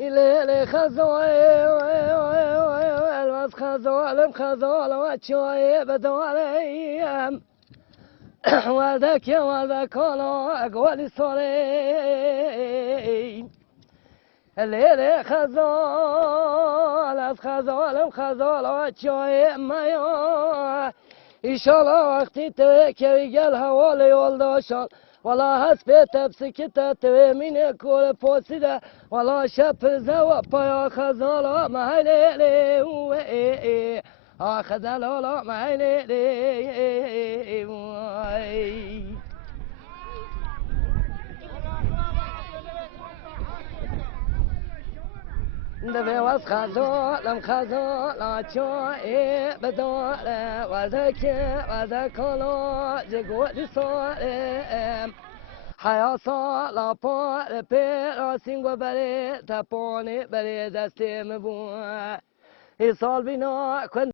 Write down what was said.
إلى خزوي والمس خزوالم خزوال وشوي بدواليم وذاك يا وذاك أنا اقوال صوري الليل خزال خزالم خزال وشوي ما يا إن شاء الله وقتی تو که گل حوالی یولداشان ولا حسب تبسکت تو مینه کول پوسیده ولا شب زوا خزالا محلی لی و ای ای آخدلالا محلی لی به وز خزالم خزالا چای بداره وزکه وزکالا جگوری سارم حیا سالا پر پر آسینگو بری تپانی بری دستیم بو ای سال بینا کن